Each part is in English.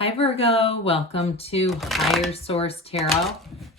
Hi Virgo, welcome to Higher Source Tarot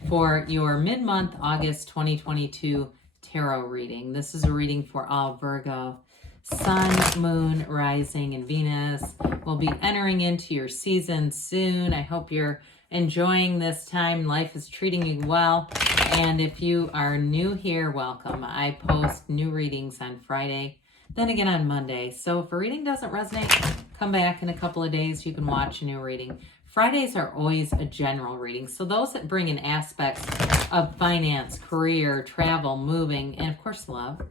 for your mid-month August 2022 tarot reading. This is a reading for all Virgo. Sun, Moon, Rising, and Venus will be entering into your season soon. I hope you're enjoying this time. Life is treating you well. And if you are new here, welcome. I post new readings on Friday, then again on Monday. So if a reading doesn't resonate, come back in a couple of days. You can watch a new reading. Fridays are always a general reading. So those that bring in aspects of finance, career, travel, moving, and of course love.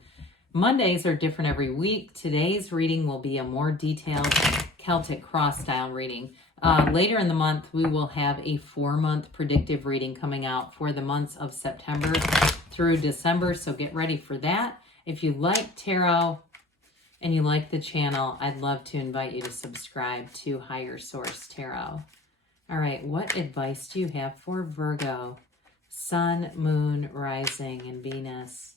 Mondays are different every week. Today's reading will be a more detailed Celtic cross style reading. Later in the month, we will have a 4-month predictive reading coming out for the months of September through December. So get ready for that. If you like tarot and you like the channel, I'd love to invite you to subscribe to Higher Source Tarot. All right, what advice do you have for Virgo? Sun, Moon, Rising, and Venus.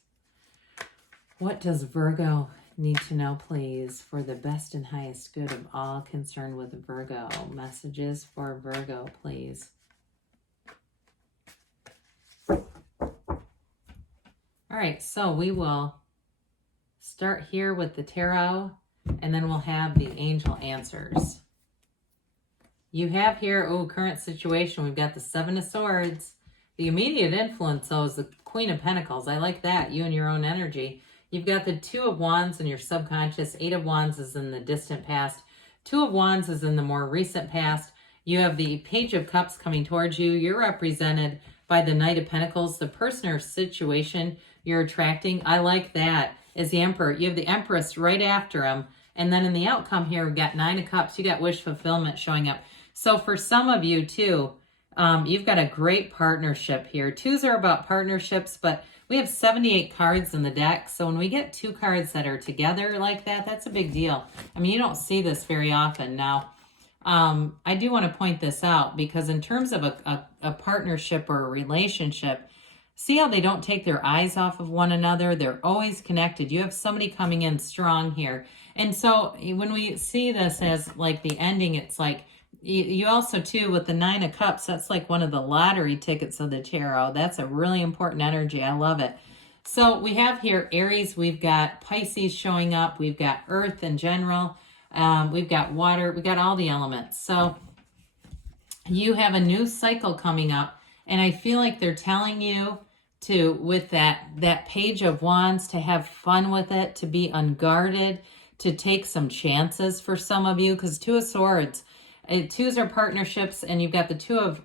What does Virgo need to know, please, for the best and highest good of all concerned with Virgo? Messages for Virgo, please. All right, so we will start here with the tarot, and then we'll have the angel answers. You have here, current situation. We've got the 7 of Swords. The immediate influence, though, is the Queen of Pentacles. I like that, you and your own energy. You've got the 2 of Wands in your subconscious. 8 of Wands is in the distant past. 2 of Wands is in the more recent past. You have the Page of Cups coming towards you. You're represented by the Knight of Pentacles. The person or situation you're attracting, I like that, is the Emperor. You have the Empress right after him. And then in the outcome here, we've got 9 of Cups. You got wish fulfillment showing up. So for some of you too, you've got a great partnership here. 2s are about partnerships, but we have 78 cards in the deck. So when we get 2 cards that are together like that, that's a big deal. I mean, you don't see this very often. Now, I do want to point this out because in terms of a partnership or a relationship, see how they don't take their eyes off of one another? They're always connected. You have somebody coming in strong here. And so when we see this as like the ending, it's like, you also, too, with the 9 of Cups, that's like one of the lottery tickets of the tarot. That's a really important energy. I love it. So we have here Aries. We've got Pisces showing up. We've got Earth in general. We've got water. We've got all the elements. So you have a new cycle coming up. And I feel like they're telling you to, with that Page of Wands, to have fun with it, to be unguarded, to take some chances for some of you. Because 2 of Swords, 2s are partnerships, and you've got the 2 of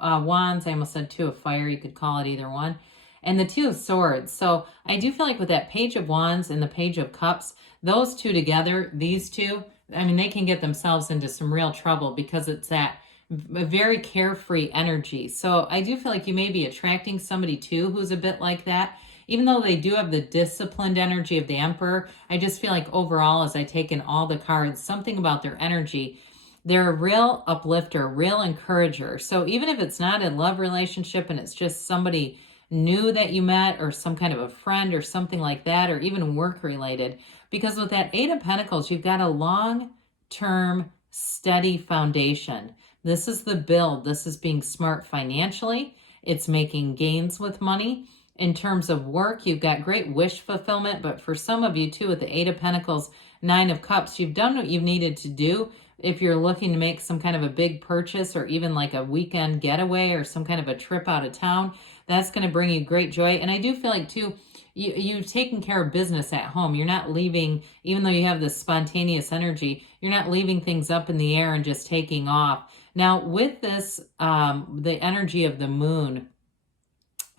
Wands. I almost said 2 of Fire. You could call it either one. And the 2 of Swords. So I do feel like with that Page of Wands and the Page of Cups, those 2 together, these 2, I mean, they can get themselves into some real trouble because it's that very carefree energy. So I do feel like you may be attracting somebody too who's a bit like that. Even though they do have the disciplined energy of the Emperor, I just feel like overall, as I take in all the cards, something about their energy, they're a real uplifter, real encourager. So even if it's not a love relationship and it's just somebody new that you met or some kind of a friend or something like that, or even work related, because with that 8 of Pentacles, you've got a long-term steady foundation. This is the build. This is being smart financially. It's making gains with money. In terms of work, you've got great wish fulfillment, but for some of you too, with the 8 of Pentacles, 9 of Cups, you've done what you've needed to do. If you're looking to make some kind of a big purchase or even like a weekend getaway or some kind of a trip out of town, that's going to bring you great joy. And I do feel like too, you've taken care of business at home. You're not leaving, even though you have this spontaneous energy, you're not leaving things up in the air and just taking off. Now with this, the energy of the moon,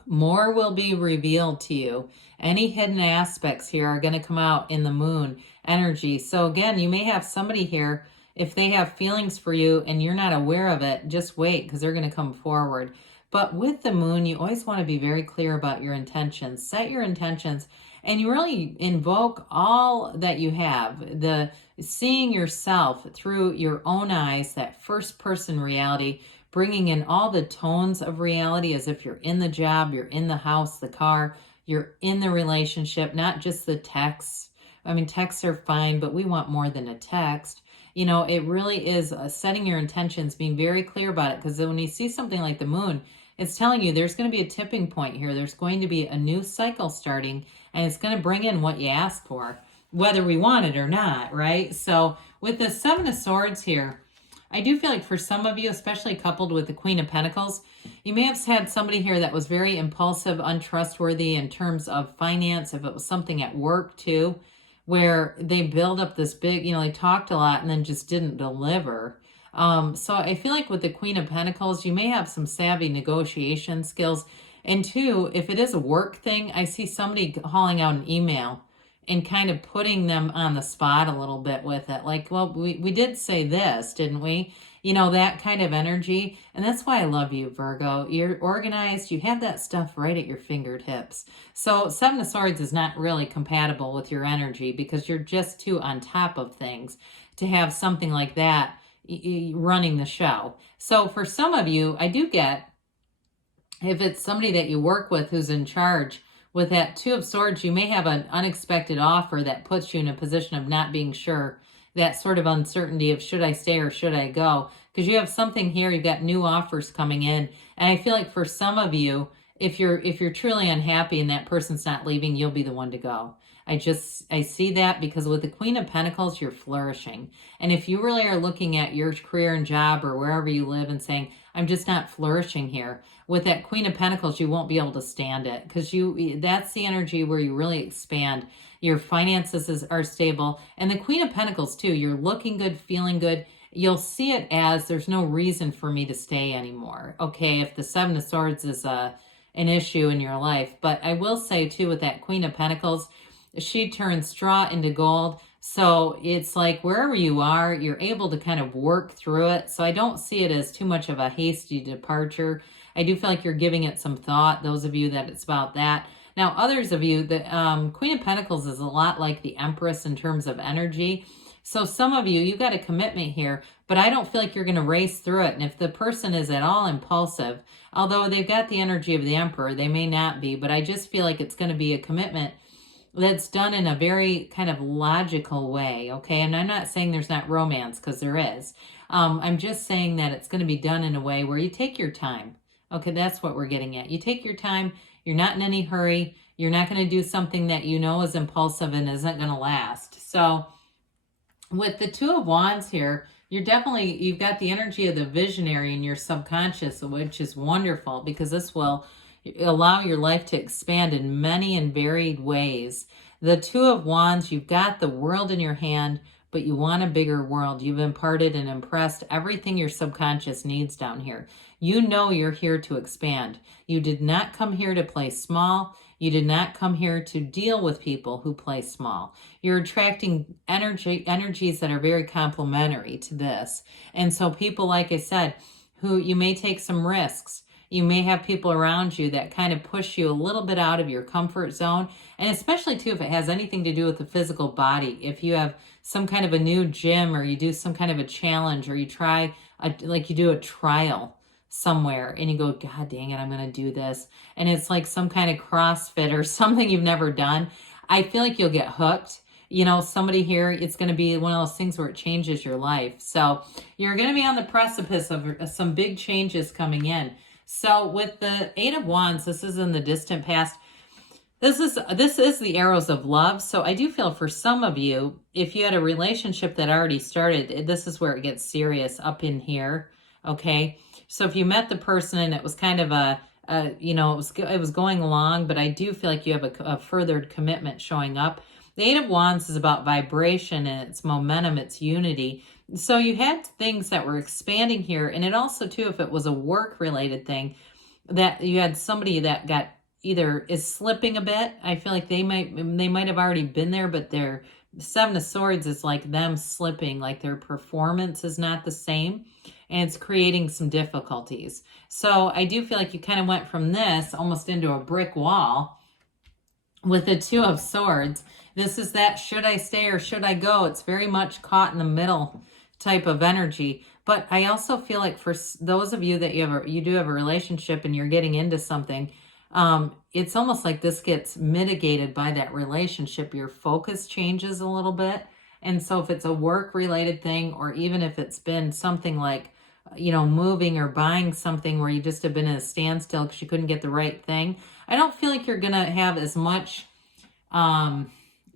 more will be revealed to you. Any hidden aspects here are going to come out in the moon energy. So again, you may have somebody here, if they have feelings for you and you're not aware of it, just wait because they're going to come forward. But with the moon, you always want to be very clear about your intentions. Set your intentions and you really invoke all that you have. The seeing yourself through your own eyes, that first person reality, bringing in all the tones of reality as if you're in the job, you're in the house, the car, you're in the relationship, not just the texts. I mean, texts are fine, but we want more than a text. You know, it really is setting your intentions, being very clear about it. Because when you see something like the moon, it's telling you there's going to be a tipping point here. There's going to be a new cycle starting, and it's going to bring in what you asked for, whether we want it or not, right? So with the Seven of Swords here, I do feel like for some of you, especially coupled with the Queen of Pentacles, you may have had somebody here that was very impulsive, untrustworthy in terms of finance, if it was something at work too, where they build up this big, you know, they talked a lot and then just didn't deliver. So I feel like with the Queen of Pentacles, you may have some savvy negotiation skills. And two, if it is a work thing, I see somebody hauling out an email and kind of putting them on the spot a little bit with it. Like, well, we did say this, didn't we? You know, that kind of energy. And that's why I love you, Virgo. You're organized. You have that stuff right at your fingertips. So Seven of Swords is not really compatible with your energy because you're just too on top of things to have something like that running the show. So for some of you, I do get, if it's somebody that you work with who's in charge, with that Two of Swords, you may have an unexpected offer that puts you in a position of not being sure, that sort of uncertainty of should I stay or should I go? Because you have something here, you've got new offers coming in. And I feel like for some of you, if you're truly unhappy and that person's not leaving, you'll be the one to go. I see that because with the Queen of Pentacles, you're flourishing. And if you really are looking at your career and job or wherever you live and saying, I'm just not flourishing here, with that Queen of Pentacles, you won't be able to stand it because that's the energy where you really expand. Your finances are stable. And the Queen of Pentacles too, you're looking good, feeling good. You'll see it as there's no reason for me to stay anymore. Okay, if the Seven of Swords is an issue in your life. But I will say too, with that Queen of Pentacles, she turns straw into gold. So it's like wherever you are, you're able to kind of work through it. So I don't see it as too much of a hasty departure. I do feel like you're giving it some thought, those of you that it's about that. Now, others of you, the Queen of Pentacles is a lot like the Empress in terms of energy. So some of you, got a commitment here, but I don't feel like you're going to race through it. And if the person is at all impulsive, although they've got the energy of the Emperor, they may not be, but I just feel like it's going to be a commitment that's done in a very kind of logical way, okay? And I'm not saying there's not romance, because there is. I'm just saying that it's going to be done in a way where you take your time. Okay, that's what we're getting at. You take your time. You're not in any hurry. You're not going to do something that you know is impulsive and isn't going to last. So with the Two of Wands here, you've got the energy of the visionary in your subconscious, which is wonderful because this will allow your life to expand in many and varied ways. The Two of Wands, you've got the world in your hand, but you want a bigger world. You've imparted and impressed everything your subconscious needs down here. You know you're here to expand. You did not come here to play small. You did not come here to deal with people who play small. You're attracting energies that are very complementary to this. And so people, like I said, who you may take some risks. You may have people around you that kind of push you a little bit out of your comfort zone. And especially too, if it has anything to do with the physical body. If you have some kind of a new gym, or you do some kind of a challenge, or you try, you do a trial somewhere and you go, God dang it, I'm going to do this. And it's like some kind of CrossFit or something you've never done. I feel like you'll get hooked. You know, somebody here, it's going to be one of those things where it changes your life. So you're going to be on the precipice of some big changes coming in. So with the Eight of Wands, this is in the distant past. This is the arrows of love. So I do feel for some of you, if you had a relationship that already started, this is where it gets serious up in here. Okay. So if you met the person and it was kind of it was going along, but I do feel like you have a furthered commitment showing up. The Eight of Wands is about vibration and its momentum, its unity. So you had things that were expanding here. And it also too, if it was a work related thing, that you had somebody that got either is slipping a bit. I feel like they might have already been there, but their Seven of Swords is like them slipping, like their performance is not the same, and it's creating some difficulties. So I do feel like you kind of went from this almost into a brick wall with the Two of Swords. This is that should I stay or should I go? It's very much caught in the middle type of energy. But I also feel like for those of you that you do have a relationship and you're getting into something, it's almost like this gets mitigated by that relationship. Your focus changes a little bit. And so if it's a work related thing, or even if it's been something like, you know, moving or buying something where you just have been in a standstill because you couldn't get the right thing, I don't feel like you're going to have as much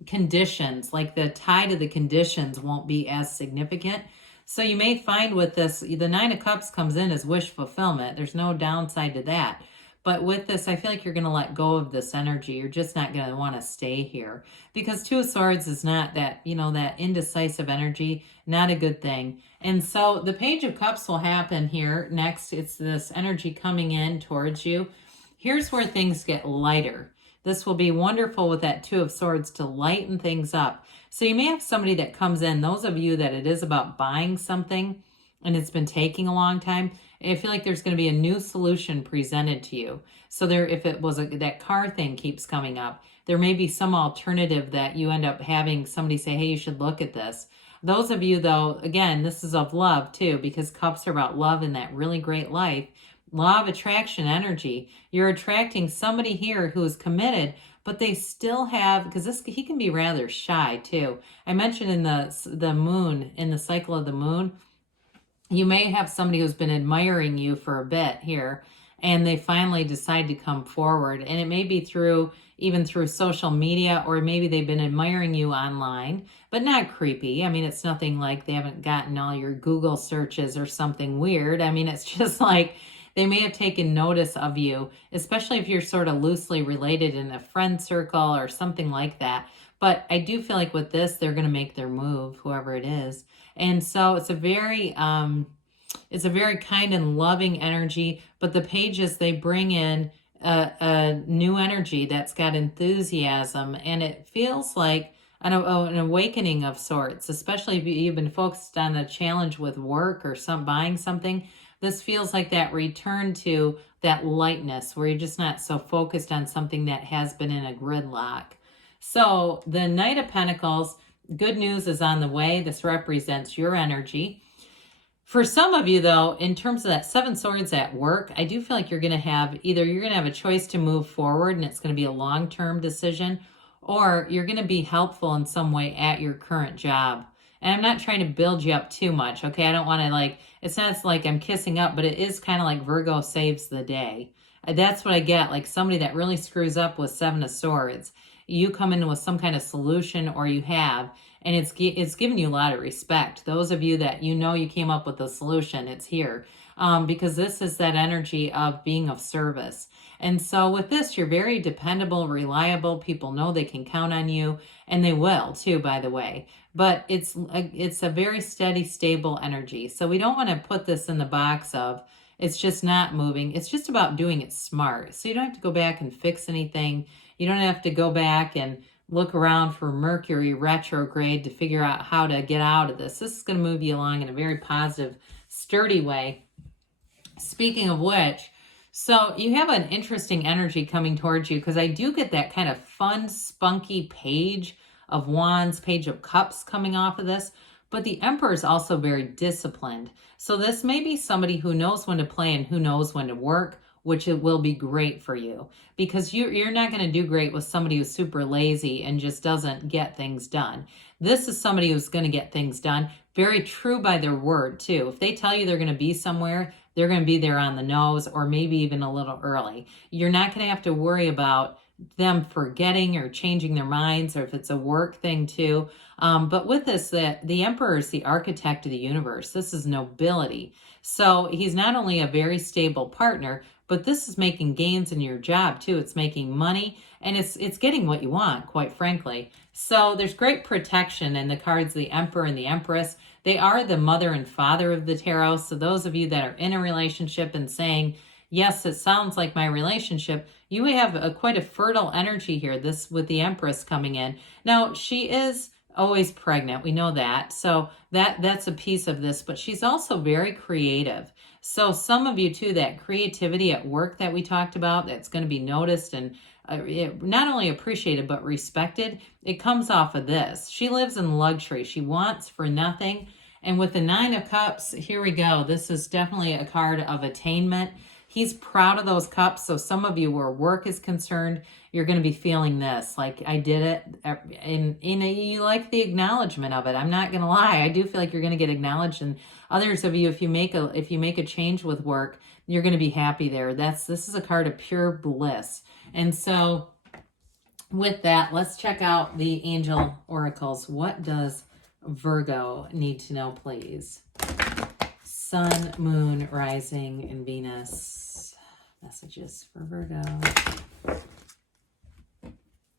conditions, like the tie to the conditions won't be as significant. So you may find with this, the Nine of Cups comes in as wish fulfillment. There's no downside to that. But with this, I feel like you're going to let go of this energy. You're just not going to want to stay here, because Two of Swords is not that, you know, that indecisive energy, not a good thing. And so the Page of Cups will happen here next. It's this energy coming in towards you. Here's where things get lighter. This will be wonderful with that Two of Swords to lighten things up. So you may have somebody that comes in, those of you that it is about buying something and it's been taking a long time, I feel like there's going to be a new solution presented to you. So there, if it was that car thing keeps coming up, there may be some alternative that you end up having somebody say, hey, you should look at this. Those of you though, again, this is of love too, because cups are about love and that really great life. Law of attraction energy. You're attracting somebody here who is committed, but they still have, because he can be rather shy too. I mentioned in the moon, in the cycle of the moon, you may have somebody who's been admiring you for a bit here, and they finally decide to come forward. And it may be even through social media, or maybe they've been admiring you online, but not creepy. I mean, it's nothing like they haven't gotten all your Google searches or something weird. I mean, it's just like they may have taken notice of you, especially if you're sort of loosely related in a friend circle or something like that. But I do feel like with this, they're going to make their move, whoever it is. And so it's a very kind and loving energy. But the pages, they bring in a new energy that's got enthusiasm, and it feels like an awakening of sorts, especially if you've been focused on a challenge with work or buying something. This feels like that return to that lightness where you're just not so focused on something that has been in a gridlock. So the Knight of Pentacles, good news is on the way. This represents your energy. For some of you, though, in terms of that Seven of Swords at work, I do feel like you're going to have a choice to move forward, and it's going to be a long-term decision, or you're going to be helpful in some way at your current job. And I'm not trying to build you up too much, okay? I don't want to it's not like I'm kissing up, but it is kind of like Virgo saves the day. That's what I get, like somebody that really screws up with Seven of Swords. You come in with some kind of solution, or you have, and it's given you a lot of respect. Those of you that you came up with a solution, it's here. Because this is that energy of being of service. And so with this, you're very dependable, reliable. People know they can count on you, and they will too, by the way. But it's a very steady, stable energy. So we don't want to put this in the box of it's just not moving. It's just about doing it smart. So you don't have to go back and fix anything. You don't have to go back and look around for Mercury retrograde to figure out how to get out of this. This is going to move you along in a very positive, sturdy way. Speaking of which, so you have an interesting energy coming towards you, because I do get that kind of fun, spunky Page of Wands, Page of Cups coming off of this. But the Emperor is also very disciplined. So this may be somebody who knows when to play and who knows when to work, which it will be great for you, because you're not going to do great with somebody who's super lazy and just doesn't get things done. This is somebody who's going to get things done, very true by their word too. If they tell you they're going to be somewhere, they're going to be there on the nose, or maybe even a little early. You're not going to have to worry about them forgetting or changing their minds, or if it's a work thing too. But with this, the Emperor is the architect of the universe. This is nobility. So he's not only a very stable partner, but this is making gains in your job too. It's making money, and it's getting what you want, quite frankly. So there's great protection in the cards, the Emperor and the Empress. They are the mother and father of the tarot. So those of you that are in a relationship and saying, yes, it sounds like my relationship, you have quite a fertile energy here, this with the Empress coming in. Now, she is always pregnant. We know that. So that's a piece of this, but she's also very creative. So some of you too, that creativity at work that we talked about, that's going to be noticed and not only appreciated, but respected. It comes off of this. She lives in luxury. She wants for nothing. And with the Nine of Cups, here we go. This is definitely a card of attainment. He's proud of those cups. So some of you where work is concerned, you're going to be feeling this. Like, I did it. And you like the acknowledgement of it. I'm not going to lie. I do feel like you're going to get acknowledged. And others of you, if you make a change with work, you're going to be happy there. This is a card of pure bliss. And so with that, let's check out the angel oracles. What does Virgo need to know, please? Sun, moon, rising, and Venus. Messages for Virgo.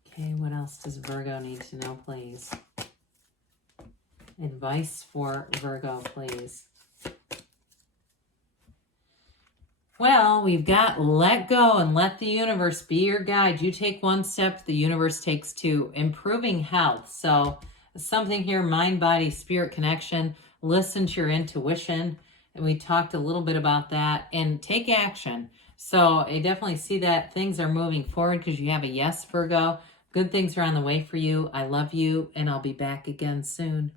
Okay, what else does Virgo need to know, please? Advice for Virgo, please. Well, we've got let go and let the universe be your guide. You take one step, the universe takes two. Improving health. So something here, mind, body, spirit connection. Listen to your intuition. And we talked a little bit about that. And take action. So I definitely see that things are moving forward because you have a yes, Virgo. Good things are on the way for you. I love you, and I'll be back again soon.